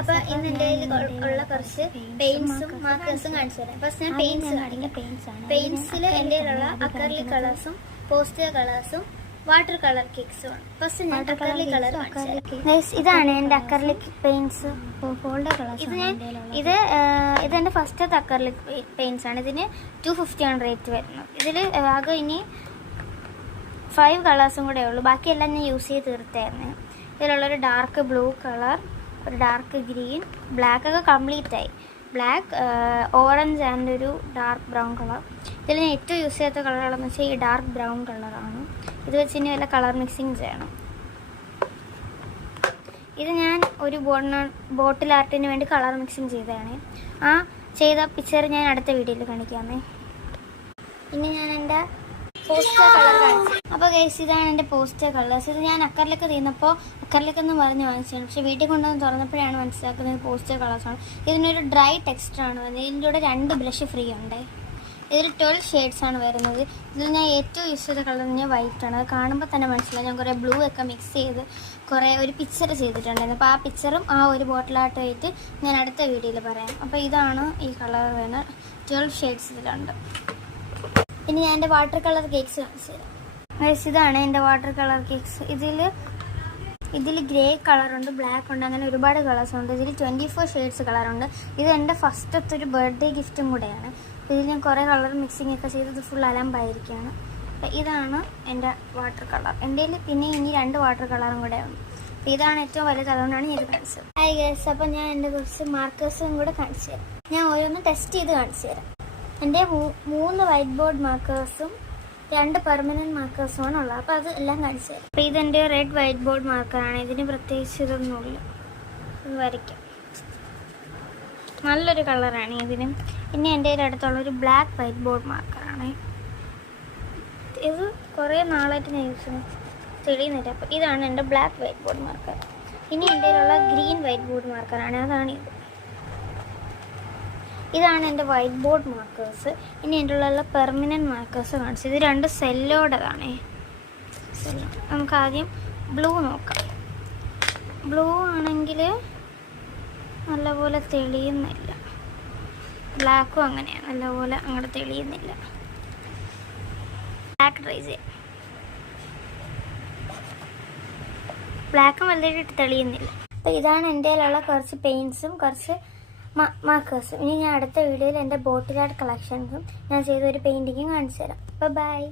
അപ്പൊ ഇന്ന് എന്റെ ഉള്ള കുറച്ച് പെയിന്റ്സും മാർക്കേഴ്സും കാണിച്ചു തരാം. ഫസ്റ്റ് ഞാൻ പെയിന്റ്സിൽ എന്റെ ഉള്ള അക്രലിക് കളേഴ്സും പോസ്റ്റർ കളേഴ്സും വാട്ടർ കളർ കേക്സും ആണ്. ഫസ്റ്റ് ഞാൻ അക്രലിക് കളർ ഇതാണ് എന്റെ അക്രലിക് പെയിന്റ്സ് ഇതെന്റെ ഫസ്റ്റത്തെ അക്രലിക് പെയിന്റ്സ് ആണ്. ഇതിന് 250 ആണ് റേറ്റ് വരുന്നത്. ഇതിൽ ആകെ ഇനി 5 കളേഴ്സും കൂടെ ഉള്ളൂ. ബാക്കിയെല്ലാം ഞാൻ യൂസ് ചെയ്ത് തീർത്തായിരുന്നു. ഇതിലുള്ളൊരു ഡാർക്ക് ബ്ലൂ കളർ, ഒരു ഡാർക്ക് ഗ്രീൻ, ബ്ലാക്ക് ഒക്കെ കംപ്ലീറ്റ് ആയി. ബ്ലാക്ക്, ഓറഞ്ച് ആൻഡ് ഒരു ഡാർക്ക് ബ്രൗൺ കളർ. ഇതിൽ ഞാൻ ഏറ്റവും യൂസ് ചെയ്യാത്ത കളറുകളെന്ന് വെച്ചാൽ ഈ ഡാർക്ക് ബ്രൗൺ കളറാണ്. ഇത് വെച്ച് ഇനി വല്ല കളർ മിക്സിങ് ചെയ്യണം. ഇത് ഞാൻ ഒരു ബോട്ടിൽ ആർട്ടിന് വേണ്ടി കളർ മിക്സിങ് ചെയ്തതാണ്. ആ ചെയ്ത പിക്ചർ ഞാൻ അടുത്ത വീഡിയോയിൽ കാണിക്കാമേ. ഇനി ഞാൻ എൻ്റെ പോസ്റ്റർ കളർ കാണിച്ചു. അപ്പോൾ ഗൈസ്, ഇതാണ് എൻ്റെ പോസ്റ്റർ കളേഴ്സ്. ഇത് ഞാൻ അക്കറിലൊക്കെ തീർന്നപ്പോൾ അക്കറിലൊക്കെ എന്ന് പറഞ്ഞ് വാങ്ങിച്ചതാണ്. പക്ഷേ വീട്ടിൽ കൊണ്ടുവന്ന് തുറന്നപ്പോഴാണ് മനസ്സിലാക്കുന്നത് പോസ്റ്റർ കളേഴ്സാണ്. ഇതിനൊരു ഡ്രൈ ടെക്സ്ചറാണ് വരുന്നത്. ഇതിൻ്റെ കൂടെ 2 ബ്രഷ് ഫ്രീ ഉണ്ട്. ഇതിൽ 12 ഷെയ്ഡ്സ് ആണ് വരുന്നത്. ഇതിൽ ഞാൻ ഏറ്റവും യൂസ് ചെയ്ത കളർ ഞാൻ വൈറ്റ് ആണ്. അത് കാണുമ്പോൾ തന്നെ മനസ്സിലായി. ഞാൻ കുറേ ബ്ലൂ ഒക്കെ മിക്സ് ചെയ്ത് ഒരു പിക്ചർ ചെയ്തിട്ടുണ്ടായിരുന്നു. അപ്പോൾ ആ പിക്ചറും ആ ഒരു ബോട്ടിലായിട്ട് ഞാൻ അടുത്ത വീഡിയോയിൽ പറയാം. അപ്പോൾ ഇതാണ് ഈ കളർ വരുന്നത്. 12 ഷെയ്ഡ്സ് ഇതിലുണ്ട്. ഇനി ഞാൻ എൻ്റെ വാട്ടർ കളർ കേക്ക്സ് കാണിച്ചു തരാം. ഇതാണ് എൻ്റെ വാട്ടർ കളർ കേക്ക്സ്. ഇതിൽ ഗ്രേ കളറുണ്ട്, ബ്ലാക്ക് ഉണ്ട്, അങ്ങനെ ഒരുപാട് കളേഴ്സ് ഉണ്ട്. ഇതിൽ 24 ഷെയ്ഡ്സ് കളറുണ്ട്. ഇത് എൻ്റെ ഫസ്റ്റത്തെ ഒരു ബർത്ത്ഡേ ഗിഫ്റ്റും കൂടെയാണ്. ഇതിൽ ഞാൻ കുറേ കളർ മിക്സിംഗ് ഒക്കെ ചെയ്ത് ഇത് ഫുൾ അലമ്പായിരിക്കുകയാണ്. അപ്പം ഇതാണ് എൻ്റെ വാട്ടർ കളർ. എൻ്റെ പിന്നെ ഇനി 2 വാട്ടർ കളറും കൂടെ ഉണ്ട്. അപ്പം ഇതാണ് ഏറ്റവും വലുത്. അതുകൊണ്ടാണ് ഞാൻ ഇത് കാണിച്ചത്. ഗൈസ്, അപ്പം ഞാൻ എൻ്റെ കുറച്ച് മാർക്കേഴ്സും കൂടെ കാണിച്ചു തരാം. ഞാൻ ഓരോന്ന് ടെസ്റ്റ് ചെയ്ത് കാണിച്ചു തരാം. എൻ്റെ 3 വൈറ്റ് ബോർഡ് മാർക്കേഴ്സും 2 പെർമനൻറ്റ് മാർക്കേഴ്സുമാണ് ഉള്ളത്. അപ്പോൾ അത് എല്ലാം കാണിച്ചു തരാം. അപ്പോൾ ഇതെൻ്റെ റെഡ് വൈറ്റ് ബോർഡ് മാർക്കറാണ്. ഇതിന് പ്രത്യേകിച്ച് ഇതൊന്നുമില്ല. ഇത് വരയ്ക്കാം. നല്ലൊരു കളറാണ് ഇതിന്. പിന്നെ എൻ്റെ അടുത്തുള്ളൊരു ബ്ലാക്ക് വൈറ്റ് ബോർഡ് മാർക്കറാണ്. ഇത് കുറേ നാളായിട്ട് ഞാൻ യൂസ് ചെയ്യുന്നത്, തെളിയുന്നില്ല. അപ്പോൾ ഇതാണ് എൻ്റെ ബ്ലാക്ക് വൈറ്റ് ബോർഡ് മാർക്കർ. ഇനി എൻ്റെ ഗ്രീൻ വൈറ്റ് ബോർഡ് മാർക്കറാണ്. അതാണ് ഇത്. ഇതാണ് എൻ്റെ വൈറ്റ് ബോർഡ് മാർക്കേഴ്സ്. ഇനി എൻ്റെ ഉള്ള പെർമനൻറ്റ് മാർക്കേഴ്സ് കാണിച്ചു. ഇത് 2 സെല്ലോടേതാണേ. നമുക്ക് ആദ്യം ബ്ലൂ നോക്കാം. ബ്ലൂ ആണെങ്കിൽ നല്ലപോലെ തെളിയുന്നില്ല. ബ്ലാക്കും അങ്ങനെയാണ്, നല്ലപോലെ അങ്ങോട്ട് തെളിയുന്നില്ല. ബ്ലാക്ക് ട്രൈ ചെയ്യാം. ബ്ലാക്കും വലുതായിട്ട് തെളിയുന്നില്ല. അപ്പോൾ ഇതാണ് എൻ്റെ ഉള്ള കുറച്ച് പെയിൻറ്റ്സും കുറച്ച് മാർക്കേഴ്സും. ഇനി ഞാൻ അടുത്ത വീഡിയോയിൽ എൻ്റെ ബോട്ടിൽ ആർട്ട് കളക്ഷൻസും ഞാൻ ചെയ്തൊരു പെയിൻറ്റിങ്ങും കാണിച്ചു തരാം. അപ്പോൾ ബൈ.